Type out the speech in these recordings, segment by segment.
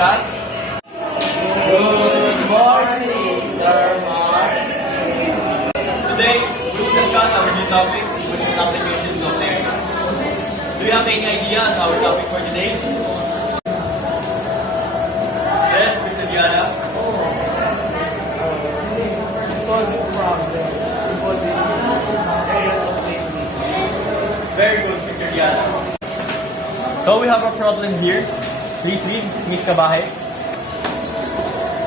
class? Good morning, Sir Mark. Today, we will discuss our new topic, which is applications of area. Do you have any idea on our topic for today? Yes, Mr. Diana? Very good, Mr. Diana. So we have a problem here. Please read, Ms. Cabajes.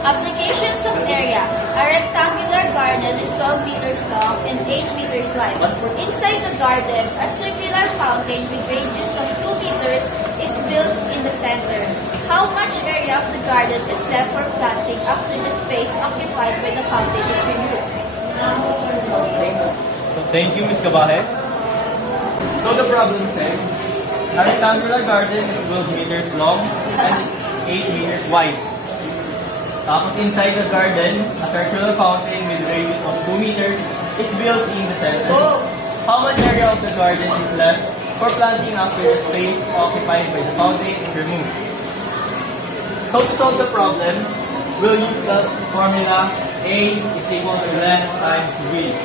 Applications of area. A rectangular garden is 12 meters long and 8 meters wide. Inside the garden, a circular fountain with radius of 2 meters is built in the center. How much area of the garden is left for planting after the space occupied by the fountain is removed? So thank you, Ms. Cabajes. So the problem says, a rectangular garden is 12 meters long and 8 meters wide. Tapos inside the garden, a circular fountain with radius of 2 meters is built in the center. How much area of the garden is left for planting after the space occupied by the fountain is removed? So to solve the problem, we'll use the formula A is equal to length times width.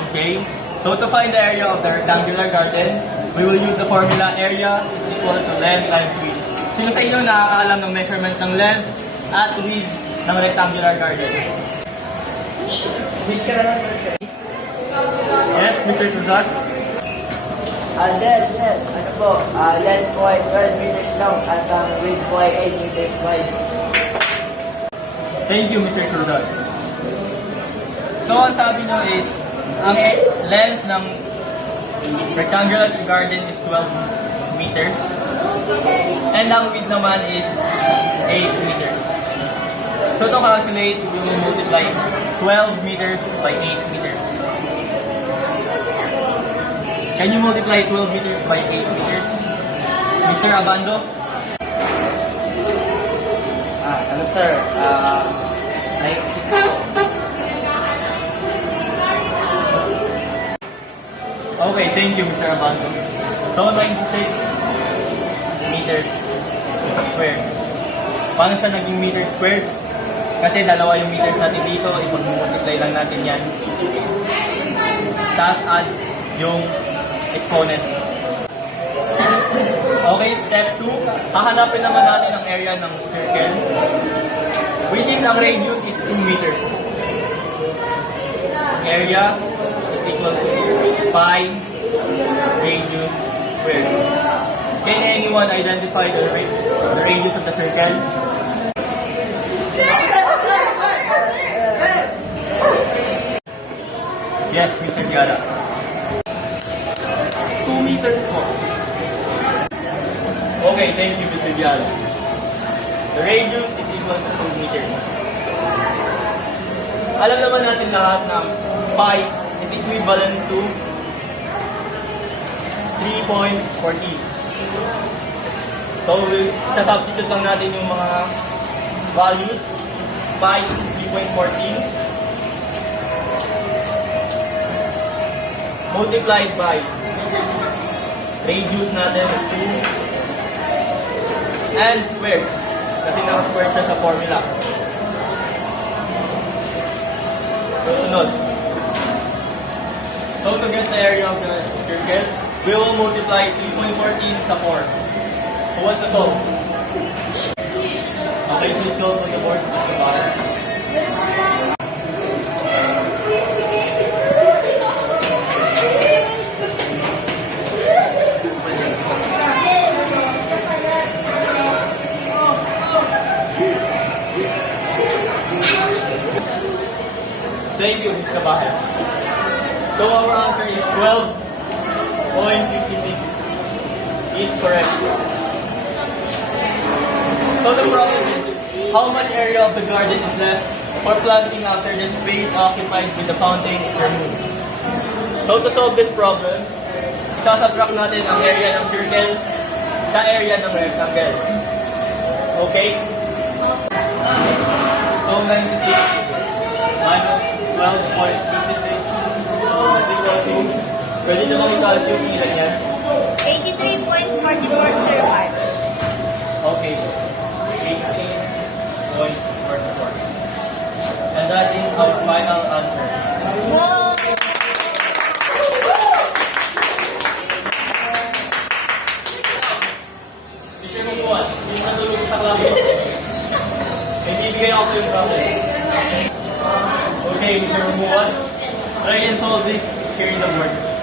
Okay, so to find the area of the rectangular garden, we will use the formula area is equal to length times width. Sino sa inyo nakakaalam ng measurement ng length at width ng rectangular garden? Yes, Mr. Tuzak? Sir. Ano po? Length po ay 12 meters long at ang width po ay 8 meters wide. Thank you, Mr. Tuzak. So, ang sabi nyo is, ang length ng rectangular garden is 12 meters and ang width naman is 8 meters. So to calculate, we will multiply 12 meters by 8 meters. Can you multiply 12 meters by 8 meters? Mr. Abando? Ano sir? Like 6 po. Okay, thank you, Mr. Abando. So 96 meters squared. Paano siya naging meter squared? Kasi dalawa yung meters natin dito, ipag-multiply lang natin yan. Tapos add yung exponent. Okay, step 2. Hahanapin naman natin ang area ng circle, which is ang radius is 2 meters. Area is equal to pi radius squared. Can anyone identify the radius of the circle? Yes, Mr. Diara. 2 meters po. Okay, thank you, Mr. Diara. The radius is equal to 2 meters. Alam naman natin lahat na pi is equivalent to 3.14. So, sa-substitute lang natin yung mga values. Pi is 3.14 multiplied by radius natin 2 and squared. Kasi naka-squared siya sa formula. Susunod. So, to get the area of the circle, we will multiply 3.14 sa 4. So, what's the solve? Okay, please go to the board. Thank you, Ms. Cabajes. So our answer is 12.56 is correct. So the problem is, how much area of the garden is left for planting after the space occupied with the fountain is removed? So to solve this problem, isasubtract natin ang area ng circle sa area ng rectangle. Okay? So 96 minus 12.56 is equal to, pwede nyo lang i-calculate ilan yan? 83.44, Sir Mark. Okay. that is our final answer. Wow! Teacher Mungkuan, yung natulog sa klase. May bibigay ako yung problem. Okay, Mr. Mungkuan. Try and solve this here in the board.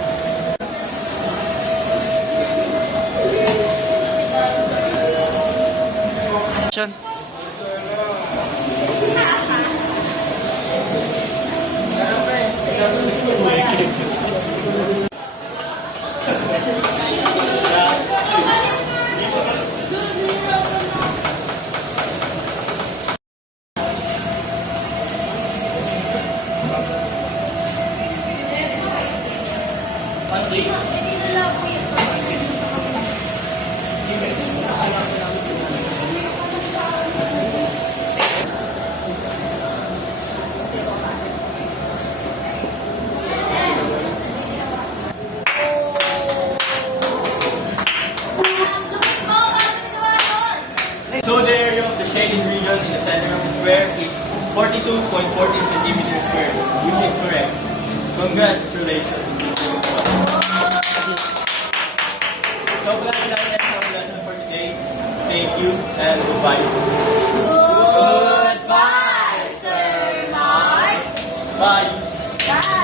So the area of the shaded region in the center of the square is 42.14 centimeters squared, which is correct. Congratulations. So class, that's our lesson for today. Thank you and goodbye. Goodbye, Sir Mark! Bye. Bye!